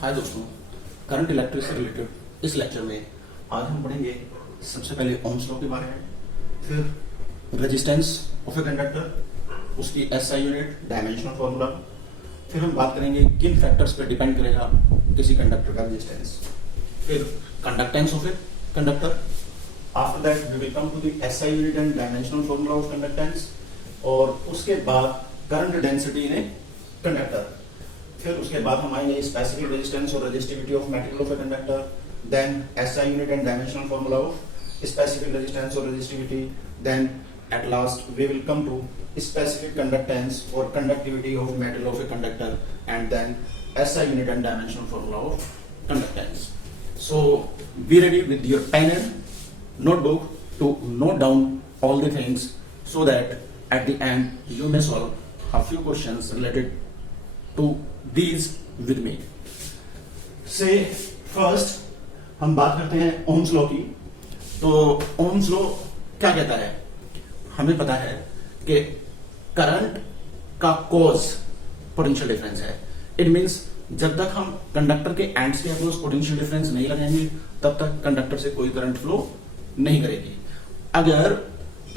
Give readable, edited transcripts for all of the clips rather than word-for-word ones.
हाय दोस्तों, current electric से related इस लेक्चर में आज हम पढ़ेंगे सबसे पहले ओम्स लॉ के बारे में, फिर रेजिस्टेंस ऑफ ए कंडक्टर, उसकी एसआई यूनिट, डायमेंशनल फार्मूला, फिर हम बात करेंगे किन फैक्टर्स पर डिपेंड करेगा किसी कंडक्टर का रेजिस्टेंस, फिर conductance of a conductor. After that we will come to the SI unit and dimensional formula of conductance, और उसके बाद current density in a conductor. फिर उसके बाद हम आएंगे स्पेसिफिक रेजिस्टेंस और resistivity of material of a conductor, then SI unit and dimensional formula of specific resistance और resistivity, then at last we will come to specific conductance or conductivity of metal of a conductor, and then SI unit and dimensional formula of conductance. So be ready with your pen and notebook to note down all the things so that at the end you may solve a few questions related to these with me. Say first हम बात करते हैं Ohm's law की। तो Ohm's law क्या कहता है? हमें पता है कि करंट का कॉज पोटेंशियल डिफरेंस है। इट मींस जब तक हम कंडक्टर के एंड्स के अक्रॉस पोटेंशियल डिफरेंस नहीं लगाएंगे तब तक कंडक्टर से कोई करंट फ्लो नहीं करेगी। अगर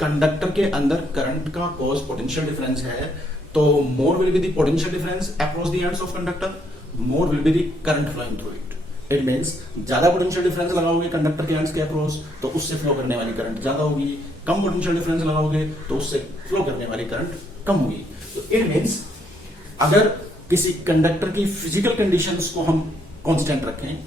कंडक्टर के अंदर करंट का कॉज पोटेंशियल डिफरेंस है तो more will be the potential difference across the ends of conductor, more will be the current flowing through it. It means ज्यादा पोटेंशियल डिफरेंस लगाओगे कंडक्टर के एंड्स के अक्रॉस तो उससे फ्लो करने वाली करंट ज्यादा होगी, कम पोटेंशियल डिफरेंस लगाओगे तो उससे फ्लो करने वाली करंट कम होगी। तो इट मींस अगर किसी कंडक्टर की फिजिकल कंडीशंस को हम कांस्टेंट रखें,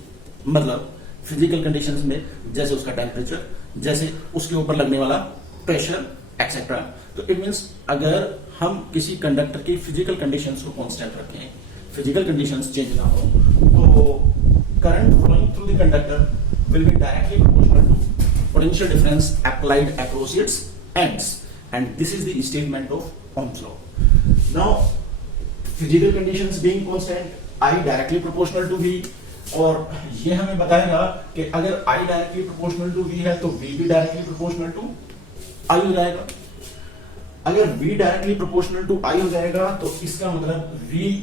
मतलब फिजिकल कंडीशंस में जैसे उसका टेम्परेचर, जैसे उसके ऊपर लगने वाला प्रेशर एक्सेट्रा, तो इट मींस अगर हम किसी कंडक्टर की फिजिकल कंडीशंस को कांस्टेंट रखें, फिजिकल कंडीशंस चेंज ना हो, तो current flowing through the conductor will be directly proportional to potential difference applied across its ends, and this is the statement of Ohm's law. Now physical conditions being constant, I directly proportional to V, और ये हमें बताएगा कि अगर I directly proportional to V है तो V भी directly proportional to I हो जाएगा। अगर V directly proportional to I हो जाएगा तो इसका मतलब V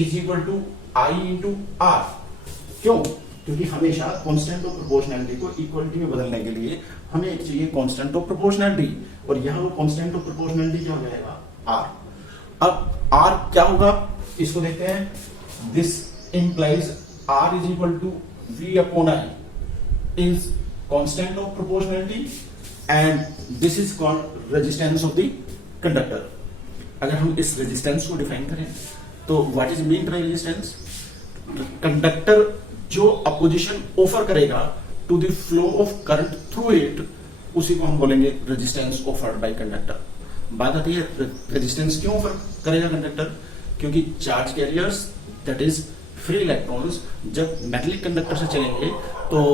is equal to I into R। क्यों? क्योंकि हमेशा कांस्टेंट ऑफ प्रोपोर्शनैलिटी को इक्वलिटी में बदलने के लिए हमें एक चाहिए कांस्टेंट ऑफ प्रोपोर्शनैलिटी, और यहां वो कांस्टेंट ऑफ प्रोपोर्शनैलिटी क्या हो जाएगा? R। अब R क्या होगा इसको देखते हैं। This implies R is equal to V upon I is constant of proportionality and this is called resistance of the conductor. अगर हम इस रेजिस्टेंस को डिफाइन करें तो what is mean by resistance? Conductor जो अपोजिशन ऑफर करेगा to the flow of current through it, उसी को हम बोलेंगे रेजिस्टेंस ऑफर्ड बाय कंडक्टर। बात आती है रेजिस्टेंस क्यों ऑफर करेगा कंडक्टर? क्योंकि charge carriers that is free electrons जब मेटेलिक कंडक्टर से चलेंगे तो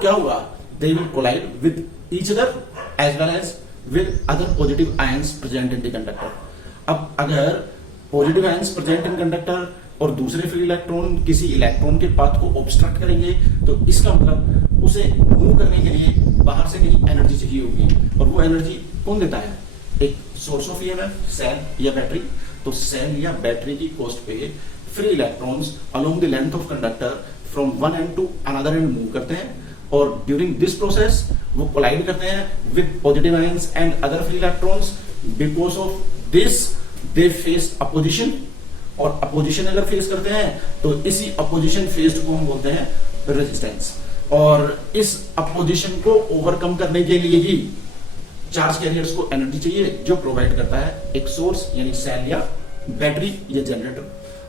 क्या होगा? They will collide with each other as well as with other positive ions present in the conductor. अब अगर positive ions present in conductor और दूसरे फ्री इलेक्ट्रॉन किसी इलेक्ट्रॉन के पाथ को ऑब्स्ट्रक्ट करेंगे तो इसका मतलब उसे मूव करने के लिए बाहर से कहीं एनर्जी चाहिए होगी, और वो एनर्जी कौन देता है? एक सोर्स ऑफ ईएमएफ, सेल या बैटरी। तो सेल या बैटरी की कॉस्ट पे free electrons along the length of conductor from one end to another end move करते हैं, और ड्यूरिंग दिस प्रोसेस वो कोलाइड करते हैं with positive ions and other free electrons. Because of this they face opposition, और opposition अगर face करते हैं तो इसी अपोजिशन फेज को हम बोलते हैं रेजिस्टेंस, और इस अपोजिशन को ओवरकम करने के लिए ही चार्ज कैरियर्स को एनर्जी चाहिए जो प्रोवाइड करता है एक सोर्स यानी सेल या बैटरी या जनरेटर।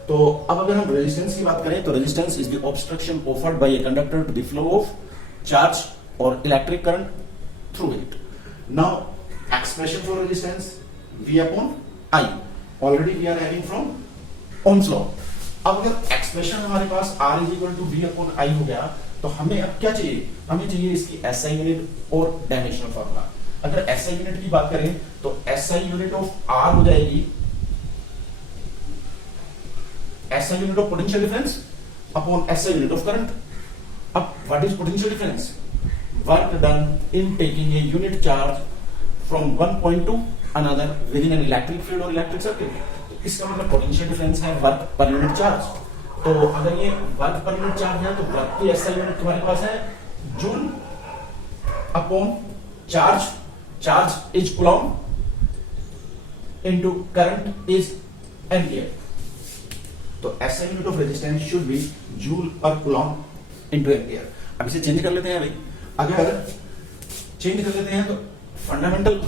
तो अब अगर हम रेजिस्टेंस की बात करें तो resistance is the obstruction offered by a conductor to the flow of charge और electric current through it. Now expression for resistance V upon I already we are having from Ohm's law. अब अगर expression हमारे पास R is equal to V upon I हो गया तो हमें अब क्या चाहिए? हमें चाहिए इसकी SI यूनिट और डायमेंशनल फार्मूला। अगर SI यूनिट की बात करें तो SI यूनिट ऑफ R हो जाएगी SI unit of potential difference upon SI unit of current. अब what is potential difference? Work done in taking a unit charge from one point to another within an electric field और electric circuit. इसका मतलब potential difference है work per unit charge. तो अगर ये work per unit charge है तो work की एसआई यूनिट तुम्हारे पास है joule upon charge, charge is coulomb into current is ampere. तो SI unit of resistance should be joule per coulomb into ampere. अब इसे चेंज कर लेते हैं भाई, अगर चेंज कर लेते हैं तो फंडामेंटल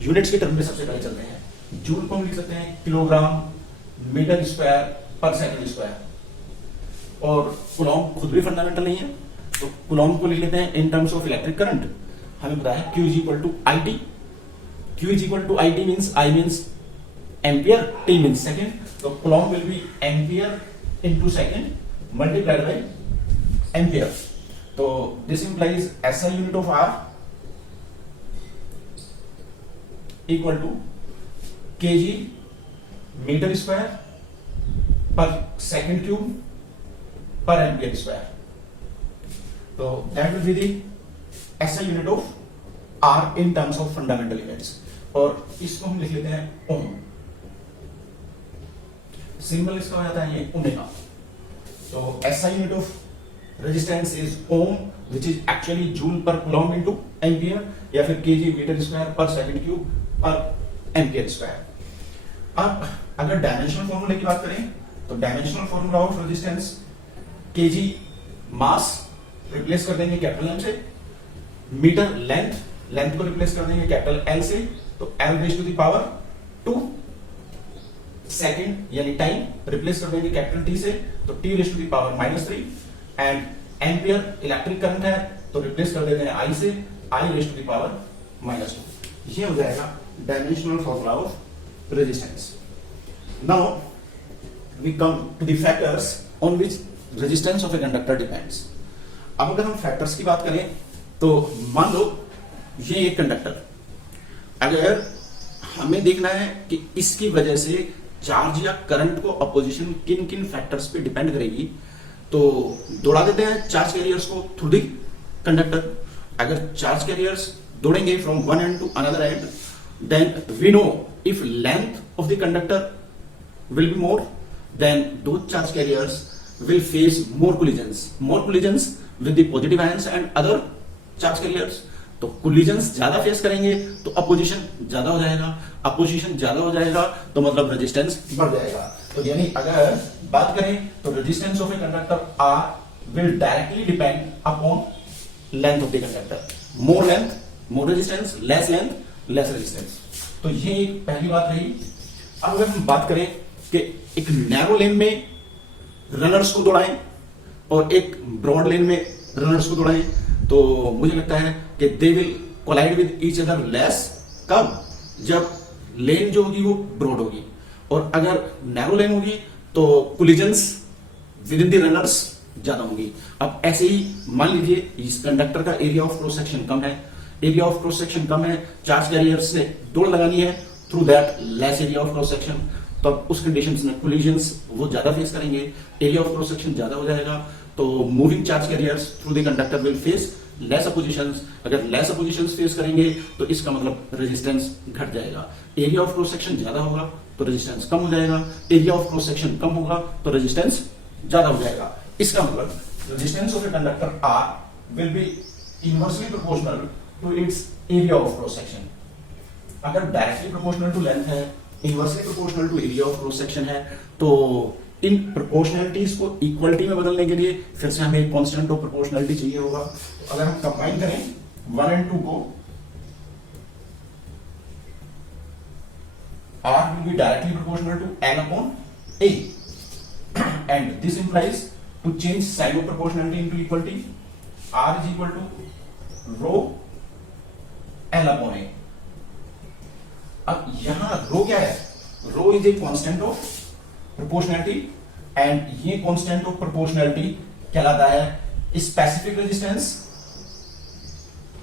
यूनिट्स के टर्म में सबसे पहले चलते हैं। जूल को हम लिख सकते हैं kilogram metre square per second square, और कूलॉम खुद भी फंडामेंटल नहीं है तो कूलॉम को लिख लेते हैं in terms of electric current. हमें पता है Q is equal to I T, Q is equal to I T means I means ampere, T means second, तो coulomb will be ampere into second multiplied by ampere. तो this implies SI unit of R equal to kg metre square per second cube per ampere square. तो that will be the SI unit of R in terms of fundamental units, और इसको हम लिख लेते हैं ओम। Symbol इसका हो जाता है ये ओमेगा। तो SI unit of resistance is ohm which is actually joule per coulomb into ampere, या फिर kg metre square per second cube per ampere square. अब अगर डायमेंशनल फॉर्मूले की बात करें तो dimensional formula of resistance kg mass replace कर देंगे कैपिटल M से, मीटर लेंथ, लेंथ को रिप्लेस कर देंगे कैपिटल L से, तो L raise to the power 2, second यानी टाइम रिप्लेस कर देंगे कैपिटल T से, तो T raise to the power -3, and ampere electric current है तो रिप्लेस कर देते हैं I से, I raise to the power -2। ये हो जाएगा dimensional formula of resistance. Now we come to the factors on which resistance of a conductor depends. अब अगर हम फैक्टर्स की बात करें तो मान लो ये एक कंडक्टर, अगर हमें देखना है कि इसकी वजह से चार्ज या करंट को अपोजिशन किन किन फैक्टर्स पे डिपेंड करेगी, तो दौड़ा देते हैं चार्ज कैरियर्स को थ्रू दी कंडक्टर। अगर चार्ज कैरियर्स दौड़ेंगे from one end to another end, then we know if length of the conductor will be more, then those charge carriers will face more collisions with the positive ions and other charge carriers। तो collisions ज्यादा face करेंगे तो opposition ज्यादा हो जाएगा, opposition ज्यादा हो जाएगा तो मतलब रेजिस्टेंस बढ़ जाएगा। तो यानी अगर बात करें तो resistance of a conductor R will directly depend upon length of the conductor। more length more resistance, less length less resistance. तो ये एक पहली बात रही। अब अगर हम बात करें कि एक नैरो लेन में रनर्स को दौड़ाएं और एक ब्रॉड लेन में रनर्स को दौड़ाएं, तो मुझे लगता है कि they will collide with each other less. कब? जब लेन जो होगी वो ब्रॉड होगी, और अगर नैरो लेन होगी तो collisions with in the runners ज्यादा होंगी। अब ऐसे ही मान लीजिए इस कंडक्टर का एरिया ऑफ क्रॉस सेक्शन कम है, एरिया ऑफ क्रॉस सेक्शन कम है, चार्ज कैरियर्स से दौड़ लगानी है through that less area of cross section, तब उस कंडीशंस में कोलिजन्स वो ज्यादा फेस करेंगे, एरिया ऑफ क्रॉस सेक्शन ज्यादा हो जाएगा, तो moving charge carriers through the conductor will face less oppositions. अगर लेस अपोजिशंस फेस करेंगे तो इसका मतलब रेजिस्टेंस घट जाएगा। एरिया ऑफ क्रॉस सेक्शन ज्यादा होगा तो रेजिस्टेंस कम हो जाएगा, एरिया ऑफ क्रॉस सेक्शन कम होगा तो रेजिस्टेंस ज्यादा हो जाएगा। इसका मतलब resistance of a conductor R will be inversely proportional to its area of cross section। अगर डायरेक्टली प्रोपोर्शनल टू लेंथ है, inversely proportional to area of cross section है, तो इन प्रोपोर्शनलिटीज को इक्वलिटी में बदलने के लिए फिर से हमें एक कांस्टेंट ऑफ प्रोपोर्शनलिटी चाहिए होगा। तो अगर हम कंबाइन करें 1 and 2 को, R will be directly proportional to L upon A, and this implies to change sign of proportionality into equality, R is equal to rho L upon A। अब यहां rho क्या है? Rho is a constant of proportionality, and ये constant of proportionality कहलाता है specific resistance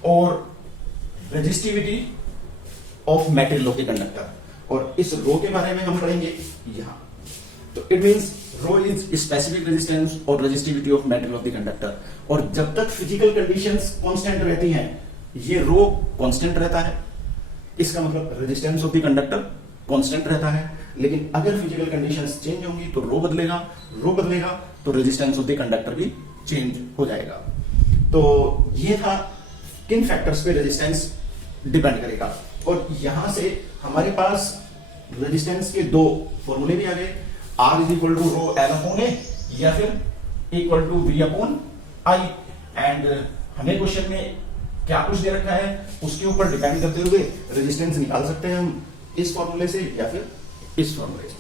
और resistivity of material of the conductor. और इस रो के बारे में हम पढ़ेंगे यहां। तो it means rho is specific resistance और resistivity of material of the conductor. और जब तक फिजिकल कंडीशंस कांस्टेंट रहती हैं, ये रो कांस्टेंट रहता है, इसका मतलब resistance of the conductor constant रहता है। लेकिन अगर फिजिकल कंडीशंस चेंज होंगी तो रो बदलेगा तो रेजिस्टेंस ऑफ द कंडक्टर भी चेंज हो जाएगा। तो ये था किन फैक्टर्स पे रेजिस्टेंस डिपेंड करेगा। और यहां से हमारे पास रेजिस्टेंस के दो फॉर्मूले भी आ गए, R is equal to rho L upon A या फिर equal to V upon I. And हमें क्वेश्चन में क्या कुछ दे रखा है उसके ऊपर डिपेंड करते हुए रेजिस्टेंस निकाल सकते हैं हम इस फॉर्मूले से या फिर इस फॉर्मूले से।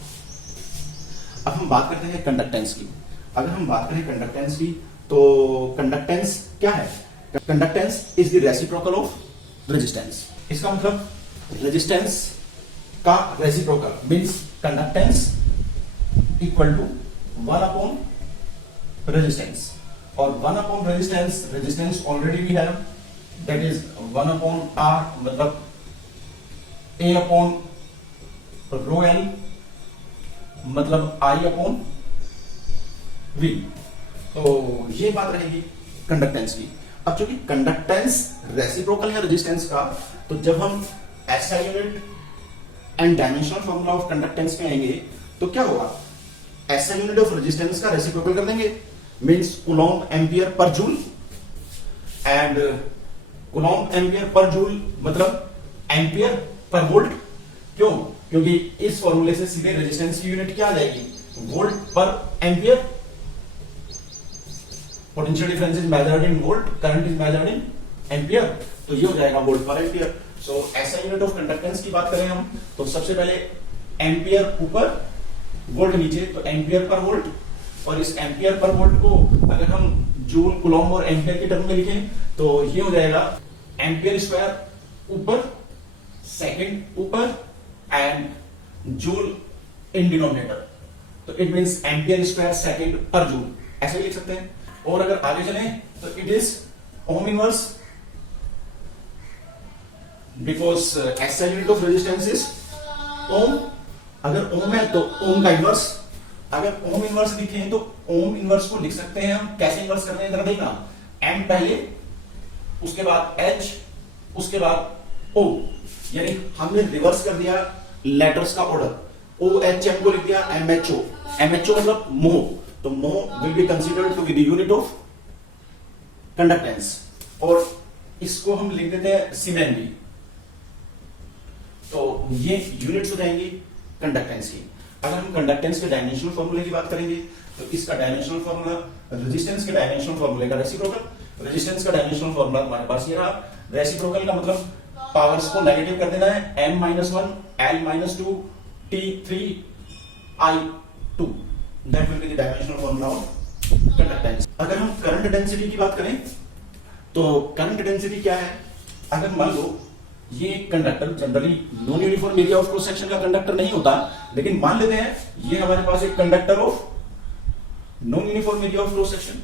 अब हम बात करते हैं कंडक्टेंस की। अगर हम बात करें कंडक्टेंस की तो कंडक्टेंस क्या है? Conductance is the reciprocal of resistance. इसका मतलब रेजिस्टेंस का reciprocal means conductance equal to 1 upon resistance. और 1 upon resistance already we have, that is 1 upon R, मतलब ए अपॉन रो एल, मतलब आई अपॉन वी। तो ये बात रहेगी कंडक्टेंस की। अब चूंकि कंडक्टेंस रेसिप्रोकल है रेजिस्टेंस का, तो जब हम SI unit and dimensional formula of conductance पे आएंगे तो क्या होगा? एसआई यूनिट ऑफ रेजिस्टेंस का रेसिप्रोकल कर देंगे, means Coulomb ampere per joule. And Coulomb ampere per joule मतलब एम्पियर पर वोल्ट। क्यों? क्योंकि इस फॉर्मूले से सीधे रेजिस्टेंस की यूनिट क्या आ जाएगी? वोल्ट पर ampere. Potential difference is measured in volt, current is measured in ampere, तो ये हो जाएगा वोल्ट पर एम्पियर। सो ऐसा यूनिट ऑफ कंडक्टेंस की बात करें हम तो सबसे पहले एम्पियर ऊपर वोल्ट नीचे, तो एम्पियर पर वोल्ट। और इस एम्पियर पर वोल्ट को अगर हम जूल, कूलॉम और एम्पियर के टर्म में लिखें तो ये हो जाएगा एम्पियर स्क्वायर ऊपर, सेकंड ऊपर एंड जूल इन डिनोमिनेटर, तो it means ampere square second per joule, ऐसे लिख सकते हैं। और अगर आगे चले तो it is ohm inverse, because SI unit of resistance is ohm. अगर ओम है तो ओम का इनवर्स। अगर ओम इनवर्स लिखें तो ओम इनवर्स को लिख सकते हैं हम कैसे इनवर्स करते हैं, जरा देखना। एम पहले, उसके बाद एच, उसके बाद ओ, यानी हमने रिवर्स कर दिया लेटर्स का ऑर्डर। ओ एच एम को लिख दिया M H O. M H O मतलब मोह, तो mho will be considered to be the unit of conductance. और इसको हम लिख देते हैं सीमेन भी, तो ये यूनिट्स हो जाएंगी कंडक्टेंस की। अगर हम कंडक्टेंस के डायमेंशनल फॉर्मूले की बात करेंगे तो इसका डायमेंशनल फॉर्मूला रेजिस्टेंस के डायमेंशनल फॉर्मूले का रेसिप्रोकल। रेजिस्टेंस का डायमेंशनल फॉर्मूला हमारे पास ये रहा। रेसिप्रोकल का मतलब पावर्स को नेगेटिव कर देना है, m-1 l-2 t3 i2, that will be the dimensional formula of conductance. अगर हम करंट डेंसिटी की बात करें तो करंट डेंसिटी क्या है? अगर मान लो ये conductor generally non uniform area of cross section का कंडक्टर नहीं होता, लेकिन मान लेते हैं ये हमारे पास एक conductor of non uniform area of cross section,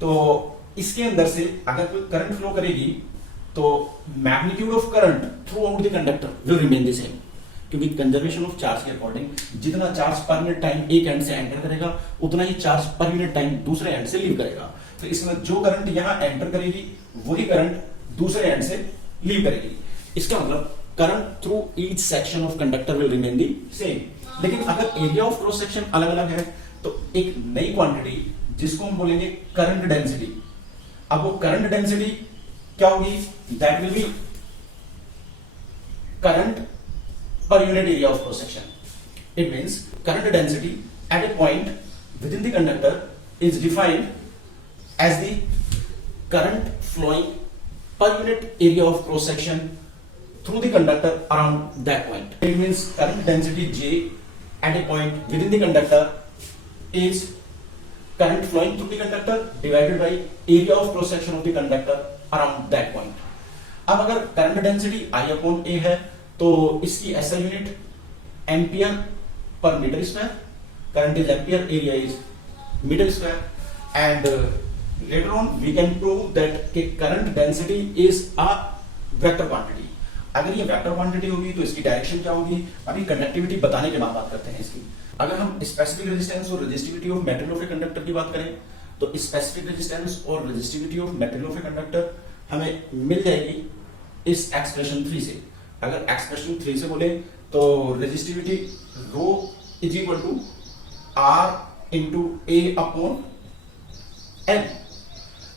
तो इसके अंदर से अगर कोई करंट फ्लो करेगी तो magnitude of current through out the conductor will remain the same, क्योंकि कंजर्वेशन ऑफ चार्ज के अकॉर्डिंग जितना चार्ज पर यूनिट टाइम एक एंड से एंटर करेगा उतना ही चार्ज पर यूनिट टाइम दूसरे एंड से लीव करेगा। तो इसमें जो करंट यहां एंटर करेगी वही करंट दूसरे एंड से लीव करेगी। इसका मतलब current through each section of conductor will remain the same. लेकिन अगर एरिया ऑफ क्रॉस सेक्शन अलग अलग है तो एक नई क्वांटिटी जिसको हम बोलेंगे करंट डेंसिटी। अब वो करंट डेंसिटी क्या होगी? That will B current per unit area of cross section. It means current density at a point within the conductor is defined as the current flowing per unit area of cross section through the conductor around that point. It means current density J at a point within the conductor is current flowing through the conductor divided by area of cross section of the conductor around that point. अब अगर current density I upon A है तो इसकी SI unit ampere पर metre square, current is ampere, area is metre square. And later on we can prove that कि current density is a vector quantity. अगर ये vector quantity होगी तो इसकी डायरेक्शन क्या होगी? अभी कंडक्टिविटी बताने के बाद बात करते हैं इसकी। अगर हम स्पेसिफिक रेजिस्टेंस और resistivity of material of a conductor की बात करें तो स्पेसिफिक रेजिस्टेंस और resistivity of material of a conductor हमें मिल जाएगी इस एक्सप्रेशन 3 से। अगर एक्सप्रेशन 3 से बोले तो resistivity rho is equal to R into a upon n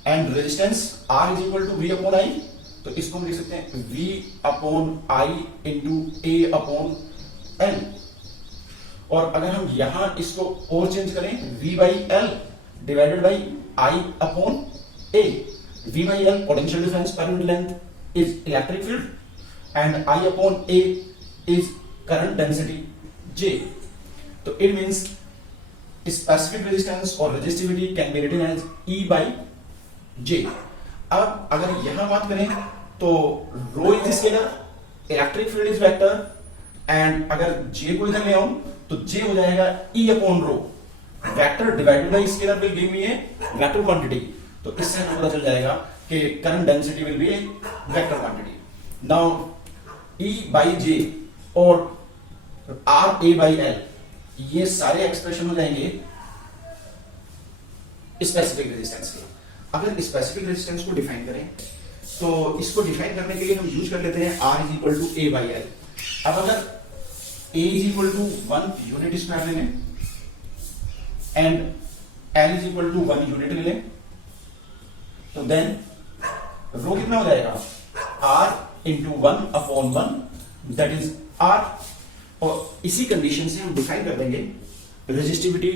and resistance R is equal to V upon I. तो इसको हम लिख सकते हैं v upon I into a upon n. और अगर हम यहां इसको और चेंज करें v by L divided by I upon a. v by L potential difference per unit length is electric field and I upon a is current density J। तो it means specific resistance और resistivity can be written as E by J। अब अगर यहां बात करें तो rho is scalar, electric field is vector and अगर J को इधर ले आऊं तो J हो जाएगा E upon rho. Vector divided by scalar will give me A vector quantity. तो इससे हमें पता चल जाएगा कि current density will be A vector quantity. Now E by J और R A बाई L ये सारे एक्सप्रेशन हो जाएंगे स्पेसिफिक रेजिस्टेंस के। अगर स्पेसिफिक रेजिस्टेंस को डिफाइन करें तो इसको डिफाइन करने के लिए हम यूज कर लेते हैं R is equal to a by L. अब अगर A is equal to 1 unit square ले लें and L is equal to 1 unit ले लें तो देन रो कितना हो जाएगा R into 1 upon 1 that is R। और इसी कंडीशन से हम डिफाइन कर देंगे रेजिस्टिविटी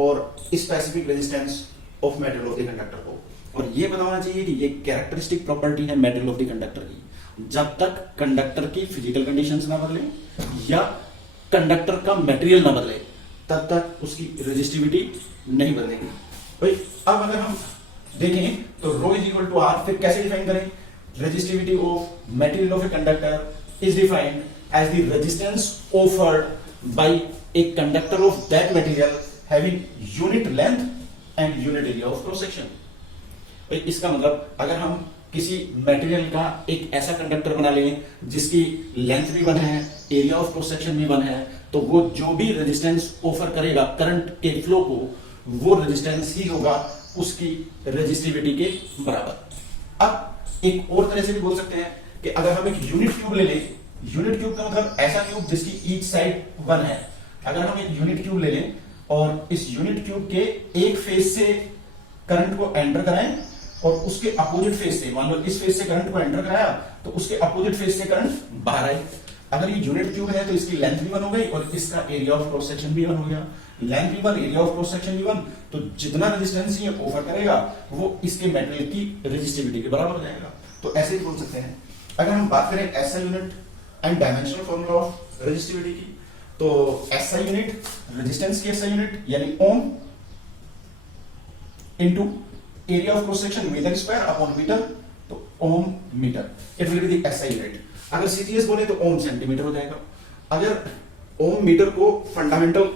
और specific resistance of material of the conductor को। और ये पता होना चाहिए कि ये कैरेक्टरिस्टिक प्रॉपर्टी है मेटेरियल ऑफ द कंडक्टर की। जब तक कंडक्टर की फिजिकल कंडीशंस ना बदले या कंडक्टर का मटेरियल ना बदले तब तक उसकी रेजिस्टिविटी नहीं बदलेगी। भाई अब अगर हम देखें तो rho is equal to are, फिर कैसे डिफाइन करें? Resistivity of material of a conductor is defined as the resistance offered by a conductor of that material having unit length and unit area of cross section। इसका मतलब अगर हम किसी material का एक ऐसा कंडक्टर बना लें जिसकी लेंथ भी 1 है, एरिया ऑफ क्रॉस सेक्शन भी 1 है, तो वो जो भी रेजिस्टेंस ऑफर करेगा करंट के फ्लो को, वो रेजिस्टेंस ही होगा उसकी रेजिस्टिविटी के बराबर। अब एक और तरह से भी बोल सकते हैं कि अगर हम एक यूनिट क्यूब ले लें, यूनिट क्यूब का मतलब ऐसा क्यूब जिसकी ईच साइड 1 है। अगर हम एक यूनिट क्यूब ले लें और इस यूनिट क्यूब के एक फेज से करंट को एंटर कराएं और उसके अपोजिट फेज से, मान लो इस फेज से करंट को एंटर कराया तो उसके अपोजिट फेज से करंट बाहर आए। अगर ये यूनिट क्यूब है तो इसकी लेंथ भी 1 हो गई और इसका एरिया ऑफ क्रॉस सेक्शन भी 1 हो गया। लेंथ भी 1, एरिया ऑफ क्रॉस सेक्शन भी 1, तो जितना रेजिस्टेंस ये ऑफर करेगा वो इसके मेटेरियल की रेजिस्टिविटी के बराबर हो जाएगा। तो ऐसे ही बोल सकते हैं। अगर हम बात करें ऐसा unit and dimensional formula of resistivity की, तो SI यूनिट रेजिस्टेंस की SI यूनिट यानी ohm into area of cross section metre square upon metre, तो ohm metre it will be the SI unit. अगर CGS बोले तो ओम सेंटीमीटर हो जाएगा। अगर ओम मीटर को फंडामेंटल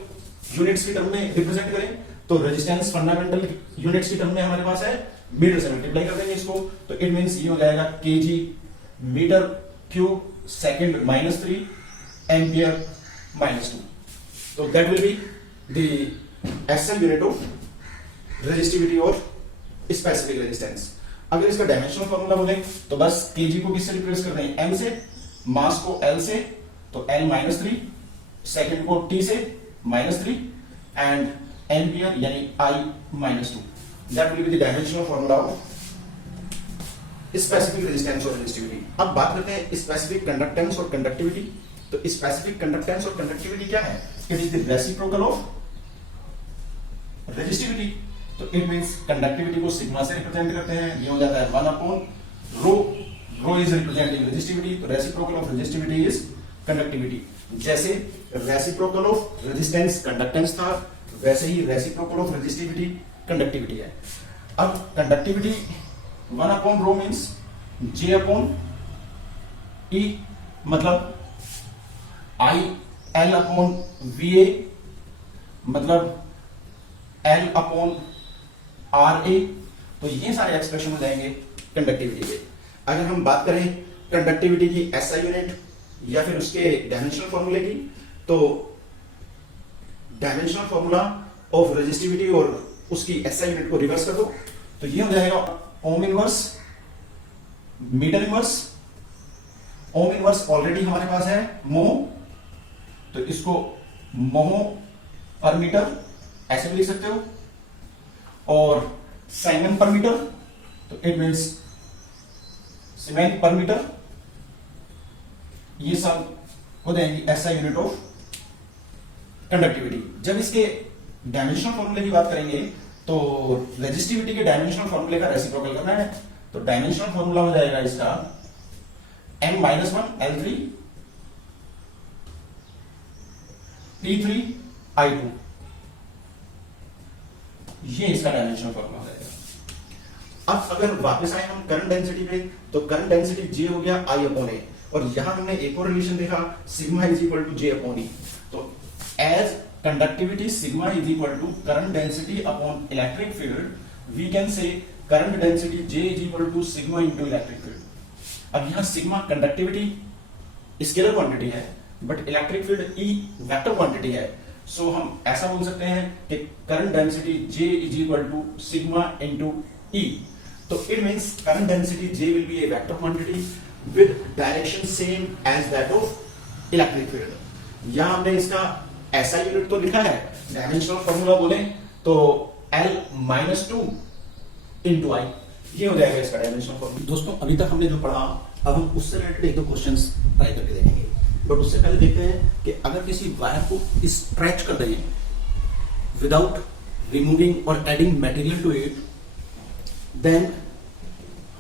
यूनिट्स की टर्म में रिप्रेजेंट करें तो रेजिस्टेंस फंडामेंटल यूनिट्स की टर्म में हमारे पास है, मीटर से मल्टीप्लाई कर देंगे इसको, तो इट मींस ये हो जाएगा kg metre cube second -3 ampere -2। तो that will be the SI unit of resistivity और स्पेसिफिक रेजिस्टेंस। अगर इसका डायमेंशनल फार्मूला बोले तो बस kg को किससे रिप्लेस कर रहे हैं? m से, मास को l से, तो l -3, सेकंड को t से -3 एंड एम्पियर यानी I -2। That will be the dimensional formula of specific resistance और रेजिस्टिविटी। अब बात करते हैं स्पेसिफिक कंडक्टेंस और कंडक्टिविटी। तो स्पेसिफिक कंडक्टेंस और कंडक्टिविटी क्या है? It is the reciprocal of resistivity. तो इट मींस कंडक्टिविटी को सिग्मा से रिप्रेजेंट करते हैं, ये हो जाता है 1 upon rho. Rho is representing resistivity, तो reciprocal of resistivity is conductivity. जैसे रेसिप्रोकल ऑफ रेजिस्टेंस कंडक्टेंस था, वैसे ही रेसिप्रोकल ऑफ रेजिस्टिविटी कंडक्टिविटी है। अब कंडक्टिविटी 1 अपॉन रो मीन्स J अपॉन E, मतलब I L अपॉन VA, मतलब L अपॉन RA। तो ये सारे एक्सप्रेशन हो जाएंगे कंडक्टिविटी के। अगर हम बात करें कंडक्टिविटी की SI यूनिट या फिर उसके डायमेंशनल फॉर्मूले की, तो डायमेंशनल फॉर्मूला ऑफ रेजिस्टिविटी और उसकी SI यूनिट को रिवर्स कर दो तो ये हो जाएगा ohm inverse metre inverse. Ohm inverse already हमारे पास है, मो तो इसको मोहो पर मीटर ऐसे भी लिख सकते हो, और साइमन पर मीटर तो इट मीन्स सीमेंट पर मीटर, ये सब हो जाएंगी एसआई यूनिट ऑफ कंडक्टिविटी। जब इसके डायमेंशनल फॉर्मूले की बात करेंगे तो रेजिस्टिविटी के डायमेंशनल फॉर्मूले का रेसिप्रोकल करना है, तो डायमेंशनल फॉर्मूला हो जाएगा इसका M-1 L3 T3 I2, ये इसका डायमेंशनल फॉर्मूला हो जाएगा। अब अगर वापस आए हम करंट डेंसिटी पे, तो करंट डेंसिटी J हो गया I अपॉन A, और यहां हमने एक और रिलेशन देखा sigma is equal to J upon E। तो as conductivity sigma is equal to current density upon electric field, we can say current density J is equal to sigma into electric field। अब यहाँ sigma conductivity scalar quantity है, but electric field E vector quantity है, सो हम ऐसा बोल सकते हैं कि current density J is equal to sigma into E। तो it means current density J will be a vector quantity with direction same as that of electric field। यहाँ हमने इसका ऐसा यूनिट तो लिखा है, डायमेंशनल फॉर्मूला बोले तो L-2 इंटू आई, ये हो जाएगा इसका डायमेंशनल फॉर्मूला। दोस्तों अभी तक हमने जो पढ़ा, अब हम उससे रिलेटेड एक दो क्वेश्चंस ट्राई करके देखेंगे, बट उससे पहले देखते हैं कि अगर किसी वायर को स्ट्रेच कर दें विदाउट रिमूविंग और adding material to it, then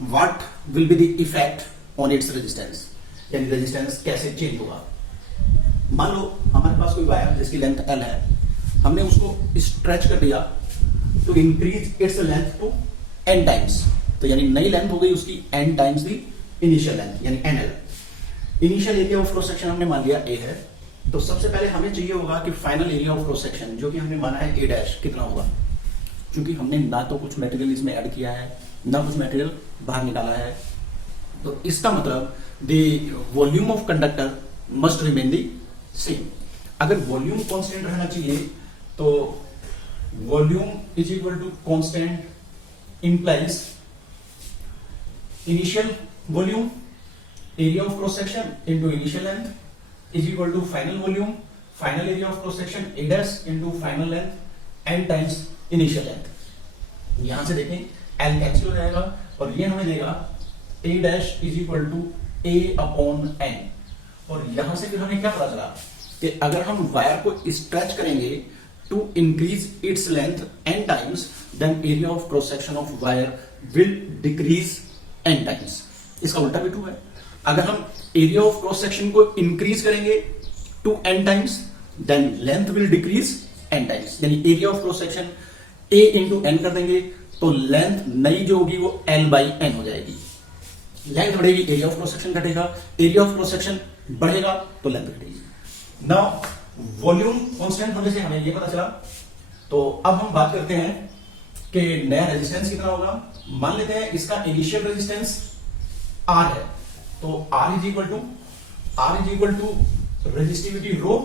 what will be the effect on its resistance, यानी रेजिस्टेंस कैसे चेंज होगा। मान लो हमारे पास कोई वायर जिसकी लेंथ L है, हमने उसको स्ट्रेच कर दिया to increase its length to n times, तो यानी नई लेंथ हो गई उसकी n times the initial length यानी NL। Initial area of cross section हमने मान लिया A है, तो सबसे पहले हमें चाहिए होगा कि final area of cross section जो कि हमने माना है A डैश कितना होगा, क्योंकि हमने ना तो कुछ मटेरियल इसमें ऐड किया है ना कुछ मटेरियल बाहर निकाला है, तो इसका मतलब the volume of conductor must remain the same. अगर वॉल्यूम कांस्टेंट रहना चाहिए तो volume is equal to constant implies initial volume area of cross section into initial length is equal to final volume final area of cross section A dash into final length n times initial length. यहां से देखें L cancel हो जाएगा और ये हमें देगा A dash is equal to A upon n, और यहां से फिर हमें क्या पता चला कि अगर हम वायर को स्ट्रेच करेंगे to increase its length n times, then area of cross section of wire will decrease n times. इसका उल्टा भी ट्रू है, अगर हम एरिया ऑफ क्रॉस सेक्शन को इंक्रीज करेंगे to n times, then length will decrease n times, यानी area of cross section a into n कर देंगे तो लेंथ नई जो होगी वो L बाई n हो जाएगी। लेंथ बढ़ेगी, एरिया ऑफ क्रॉस सेक्शन घटेगा, एरिया ऑफ क्रॉस सेक्शन बढ़ेगा तो लेंथ घटेगी। नाउ वॉल्यूम कांस्टेंट होने से हमें ये पता चला, तो अब हम बात करते हैं कि नया रेजिस्टेंस कितना होगा। मान लेते हैं इसका इनिशियल रेजिस्टेंस R है, तो R is equal to resistivity rho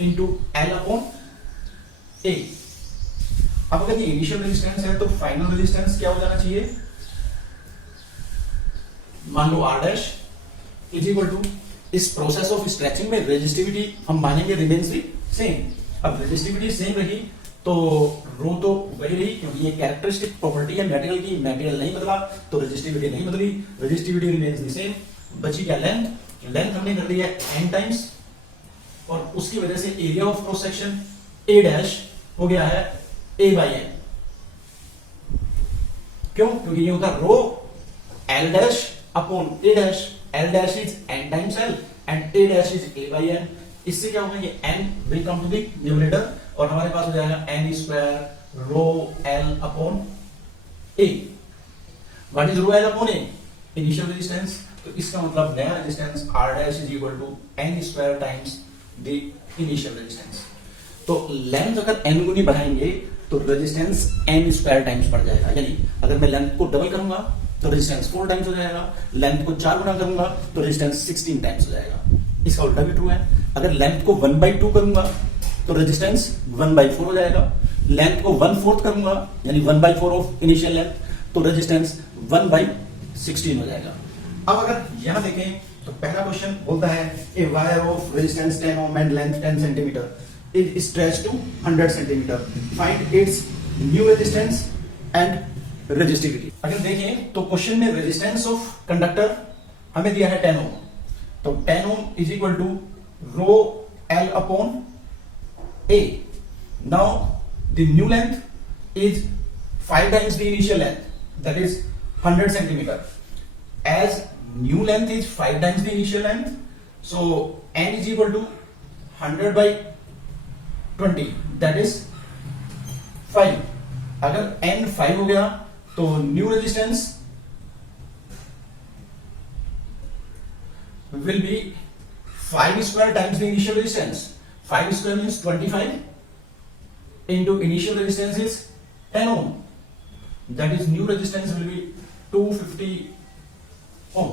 into L upon A। अब अगर ये इनिशियल रेजिस्टेंस है तो फाइनल रेजिस्टेंस क्या हो जाना चाहिए, मान लो R dash is equal to, इस प्रोसेस ऑफ स्ट्रेचिंग में रेजिस्टिविटी हम मानेंगे रिमेन्स दी सेम। अब रेजिस्टिविटी सेम रही तो रो तो वही रही, क्योंकि ये कैरेक्टरिस्टिक प्रॉपर्टी है मटेरियल की, मटेरियल नहीं बदला तो रेजिस्टिविटी नहीं बदली, रेजिस्टिविटी रिमेन्स दी सेम। बची क्या लेंथ, लेंथ हमने कर दी है n टाइम्स, और उसकी वजह से area of cross section A dash हो गया है A बाई n। क्यों, क्योंकि ये होगा रो L dash upon A dash, L dash is n times L and A dash is A by n। इससे क्या होगा, ये n will come to the numerator और हमारे पास हो जाएगा n square rho L upon A। What is rho L upon A? Initial resistance। तो इसका मतलब नया resistance R dash is equal to n square times the initial resistance। तो length अगर n गुनी बढ़ाएंगे तो रेजिस्टेंस n स्क्वायर टाइम्स बढ़ जाएगा, यानी अगर मैं लेंथ को डबल करूंगा तो रेजिस्टेंस 4 टाइम्स हो जाएगा, लेंथ को 4 गुना करूंगा तो रेजिस्टेंस 16 टाइम्स हो जाएगा। इसका उल्टा भी ट्रू है, अगर लेंथ को 1/2 करूंगा तो रेजिस्टेंस 1/4 हो जाएगा, लेंथ को 1/4 करूंगा यानी 1/4 ऑफ इनिशियल लेंथ तो रेजिस्टेंस 1/16 हो जाएगा। अब अगर यहां देखें तो पहला क्वेश्चन बोलता है a wire of resistance 10 ohm and length 10 centimetre is stretched to 100 centimetre, find its new resistance and resistivity. अगर देखें तो क्वेश्चन में रेजिस्टेंस ऑफ कंडक्टर हमें दिया है 10 ओम, तो 10 ohm is equal to rho L upon A. Now the new length is 5 times the initial length, that is 100 centimeter. As new length is 5 times the initial length, so n is equal to 100 by 20, that is 5. अगर n 5 हो गया तो new resistance will be 5 square times the initial resistance. 5 square means 25 into initial resistance is 10 ohm. That is new resistance will be 250 ohm.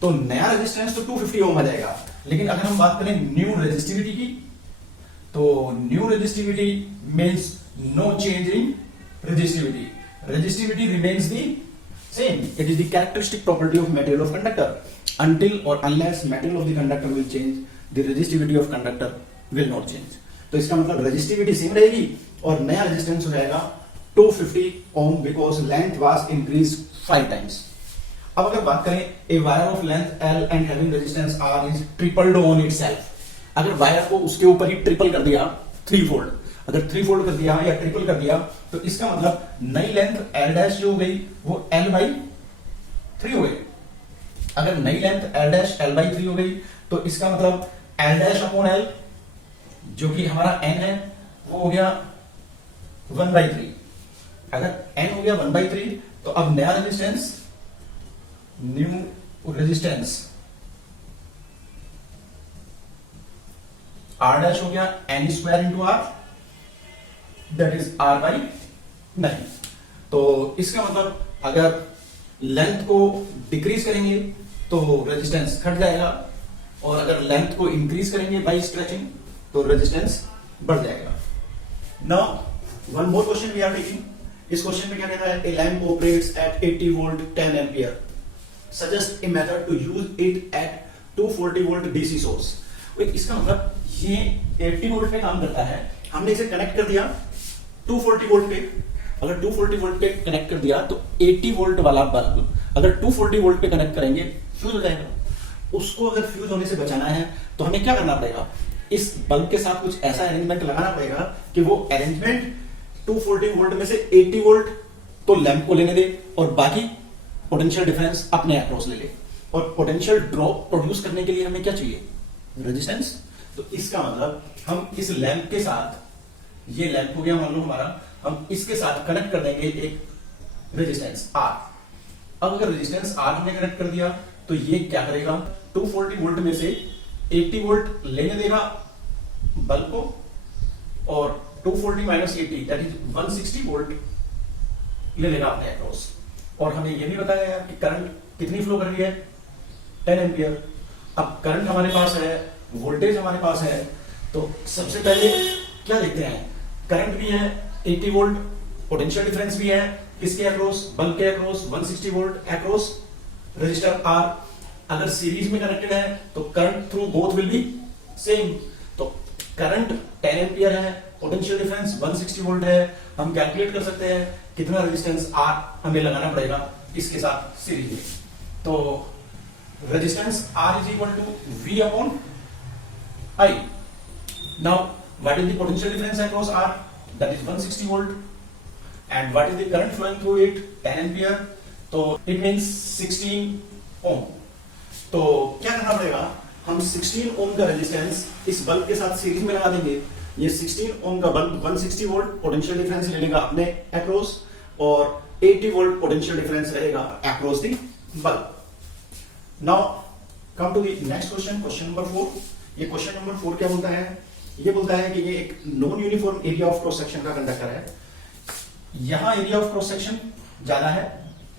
तो नया resistance तो 250 ओम आ जाएगा, लेकिन अगर हम बात करें न्यू रेजिस्टिविटी की, तो new resistivity means no change in resistivity. Resistivity remains the same. It is the characteristic property of material of conductor. Until or unless material of the conductor will change, the resistivity of conductor will not change. तो इसका मतलब resistivity same रहेगी और नया resistance हो जाएगा 250 ohm because length was increase 5 times. अब अगर बात करें a wire of length L and having resistance R is tripled on itself. अगर वायर को उसके ऊपर ही ट्रिपल कर दिया, 3 फोल्ड, अगर 3 फोल्ड कर दिया या ट्रिपल कर दिया, तो इसका मतलब नई लेंथ L डैश जो हो गई वो L by 3 हो गई. अगर नई length L dash L by 3 हो गई तो इसका मतलब L डैश अपॉन L जो कि हमारा n है वो हो गया 1 by 3. अगर n हो गया 1 by 3 तो अब नया resistance, new resistance R dash हो गया n square into R, that is R by 9. तो इसका मतलब अगर लेंथ को डिक्रीज करेंगे तो रेजिस्टेंस घट जाएगा और अगर लेंथ को इंक्रीज करेंगे बाय स्ट्रेचिंग तो रेजिस्टेंस बढ़ जाएगा. Now one more question we are taking. इस क्वेश्चन में क्या कहता है, a lamp operates at 80 volt 10 ampere, suggest a method to use it at 240 volt DC source. इसका मतलब ये 80 वोल्ट पे काम करता है, हमने इसे कनेक्ट कर दिया 240 वोल्ट पे. अगर 240 वोल्ट पे कनेक्ट कर दिया तो 80 वोल्ट वाला बल्ब अगर 240 वोल्ट पे कनेक्ट करेंगे फ्यूज हो जाएगा. उसको अगर फ्यूज होने से बचाना है तो हमें क्या करना पड़ेगा, इस बल्ब के साथ कुछ ऐसा अरेंजमेंट लगाना पड़ेगा कि वो अरेंजमेंट 240 वोल्ट में से 80 वोल्ट तो लैंप को लेने दे और बाकी पोटेंशियल डिफरेंस अपने अक्रॉस ले ले. और पोटेंशियल ड्रॉप प्रोड्यूस करने के लिए हमें क्या चाहिए, रेजिस्टेंस. तो इसका मतलब हम इस लैंप के साथ, ये लैंप हो गया मान लो हमारा, हम इसके साथ कनेक्ट कर देंगे एक रेजिस्टेंस R. अब अगर रेजिस्टेंस R हमने कनेक्ट कर दिया तो ये क्या करेगा, 240 वोल्ट में से 80 वोल्ट लेने देगा बल्ब को और 240 माइनस 80 दैट इज 160 वोल्ट ले लेगा अपने अक्रॉस. और हमें ये भी बताया यार कि करंट कितनी फ्लो कर रही है, 10 एम्पियर. अब करंट हमारे पास है, वोल्टेज हमारे पास है, तो सबसे पहले क्या देखते हैं, करंट भी है 80 वोल्ट, पोटेंशियल डिफरेंस भी है किसके अक्रॉस, बल्ब के across 160 volt across resistor R. अगर सीरीज में कनेक्टेड है तो current through both will be same. तो करंट 10 एम्पियर है, पोटेंशियल डिफरेंस 160 वोल्ट है. हम कैलकुलेट कर सकते हैं कितना रेजिस्टेंस R हमें लगाना पड़ेगा इसके साथ सीरीज में. तो resistance R is equal to V upon I. Now what is the potential difference across R, that is 160 volt, and what is the current flowing through it, 10 ampere. तो it means 16 ohm. तो क्या करना पड़ेगा, हम 16 ओम का resistance इस bulb के साथ सीरीज में लगा देंगे. ये 16 ओम का बल्ब 160 वोल्ट पोटेंशियल डिफरेंस ले लेगा अपने अक्रॉस और 80 वोल्ट पोटेंशियल डिफरेंस रहेगा across the bulb. Now come to the next question, question number 4. ये क्वेश्चन नंबर 4 क्या बोलता है, ये बोलता है कि ये एक non uniform area of cross section का कंडक्टर है. यहां एरिया ऑफ क्रॉस सेक्शन ज्यादा है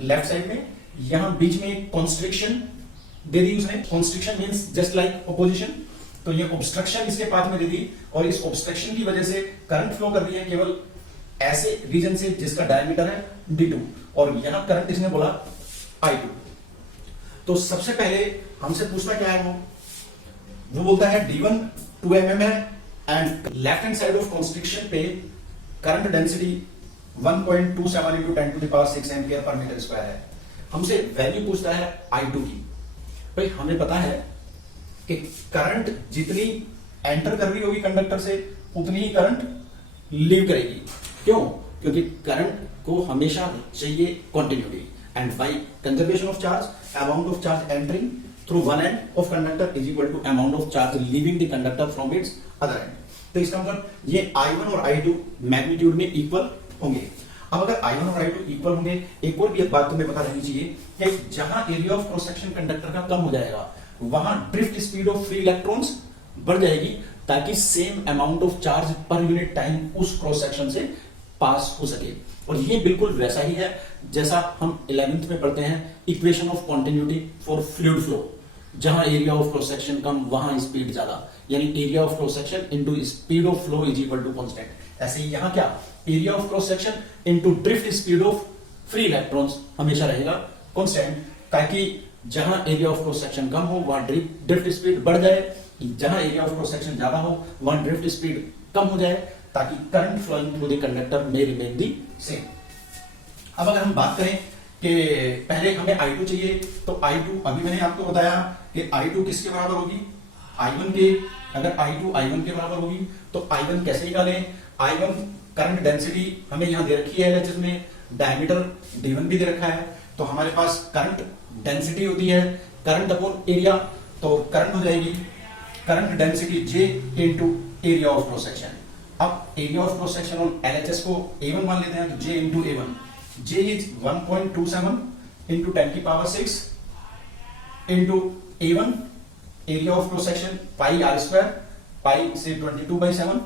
लेफ्ट साइड में, यहां बीच में एक कॉन्स्ट्रिक्शन दे दी उसने. Constriction means just like opposition. तो ये ऑब्स्ट्रक्शन इसके पाथ में दे दी और इस ऑब्स्ट्रक्शन की वजह से करंट फ्लो कर रही है केवल ऐसे रीजन से जिसका डायमीटर है D2 और यहां करंट इसने बोला I2. तो सबसे पहले हमसे पूछना क्या है, वो बोलता है D1 2 mm है and left hand side of construction पे current density 1.27 into 10 to the power 6 ampere पर मीटर स्क्वायर है। हमसे वैल्यू पूछता है I2 की। भाई हमें पता है कि करंट जितनी एंटर कर रही होगी कंडक्टर से उतनी ही करंट लीव करेगी। क्यों? क्योंकि करंट को हमेशा चाहिए continuity and by conservation of charge amount of charge entering through one end of conductor is equal to amount of charge leaving the conductor from its other end. तो इसका मतलब ये I1 और I2 मैग्नीट्यूड में equal होंगे। अब अगर I1 और I2 इक्वल होंगे, एक और भी एक बात तुम्हें पता रहनी चाहिए कि जहां area of cross section conductor का कम हो जाएगा वहां drift speed of free electrons बढ़ जाएगी, ताकि same amount of charge per unit time उस क्रॉस सेक्शन से पास हो सके। और ये बिल्कुल वैसा ही है जैसा हम 11th में पढ़ते हैं equation of continuity for fluid flow. जहां एरिया ऑफ क्रॉस सेक्शन कम वहां स्पीड ज्यादा, यानी area of cross section into speed of flow is equal to constant. ऐसे ही यहां क्या, area of cross section into drift speed of free electrons हमेशा रहेगा कांस्टेंट, ताकि जहां एरिया ऑफ क्रॉस सेक्शन कम हो वहां ड्रिफ्ट स्पीड बढ़ जाए, जहां एरिया ऑफ क्रॉस सेक्शन ज्यादा हो वहां ड्रिफ्ट स्पीड कम हो जाए, ताकि current flowing through the conductor में रिमेन दी सेम। अब अगर हम बात करें कि पहले हमें I2 चाहिए, तो I2 अभी मैंने आपको बताया कि I2 किसके बराबर होगी, I1 के। अगर I2 I1 के बराबर होगी तो I1 कैसे निकालें? I1 करंट डेंसिटी हमें यहां दे रखी है, जिसमें डायमीटर D1 भी दे रखा है। तो हमारे पास करंट डेंसिटी होती है करंट अपॉन एरिया, तो करंट हो जाएगी current density J into area of cross section. अब area of cross section on LHS को A1 मान लेते हैं, तो J into A1, J is 1.27 into 10 की power 6 into A1 area of cross section pi R square, pi से 22/7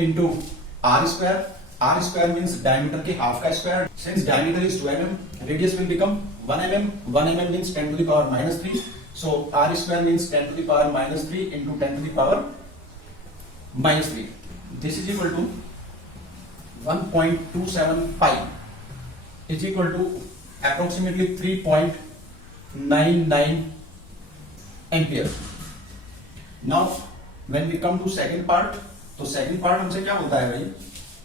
into R square. R square means diameter के half का square. Since diameter is 2 mm, radius will become 1 mm. 1 mm means 10 to the power minus 3. So R square means 10 to the power minus 3 into 10 to the power minus 3. This is equal to 1.27 pi is equal to approximately 3.99 ampere. Now when we come to second part, तो second part हमसे क्या बोलता है भाई?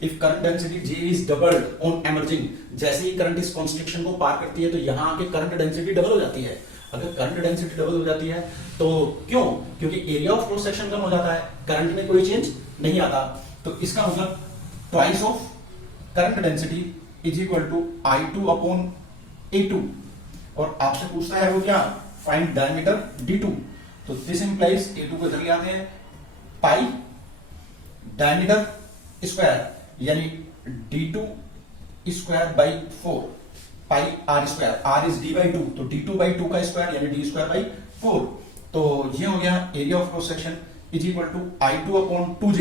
If current density J is doubled on emerging, जैसे ही current इस constriction को पार करती है तो यहाँ आके करंट डेंसिटी डबल हो जाती है। अगर करंट डेंसिटी डबल हो जाती है तो क्यों? क्योंकि एरिया ऑफ क्रॉस सेक्शन कम हो जाता है, करंट में कोई चेंज नहीं आता। तो इसका मतलब twice of current density is equal to I2 upon A2। और आपसे पूछता है वो क्या, फाइंड डायमीटर D2। तो दिस इंप्लाइज A2 को इधर ले आते हैं, पाई डायमीटर स्क्वायर यानी D2 square by 4 pi R square, R is D/2, तो D2/2 का स्क्वायर यानी D स्क्वायर बाई 4। तो ये हो गया area of cross section is equal to I2 upon 2J।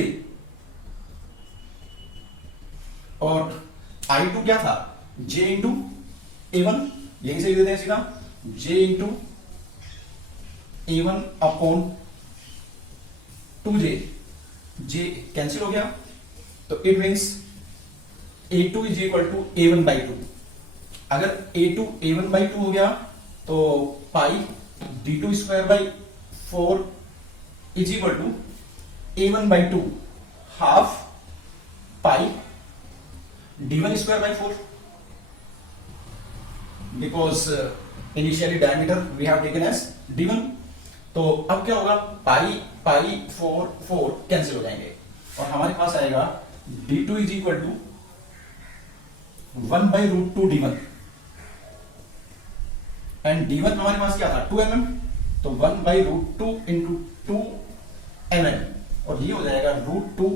और I2 क्या था, J इंटू A1, यहीं से देते हैं सीधा, J into A1 upon 2J। J cancel हो गया, तो it means A2 is equal to A1/2। अगर A2 A1/2 हो गया तो pi D2 square by 4 is equal to A1/2 half pi D1 square by 4, because initially diameter we have taken as D1। तो अब क्या होगा, पाई पाई 4 कैंसिल हो जाएंगे और हमारे पास आएगा D2 is equal to 1/√2 D1 and D1 हमारे पास क्या था 2 mm, तो 1/√2 इंटू 2 mm और ये हो जाएगा √2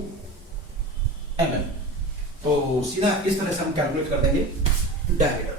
mm। तो सीधा इस तरह से हम कैलकुलेट कर देंगे डायमीटर।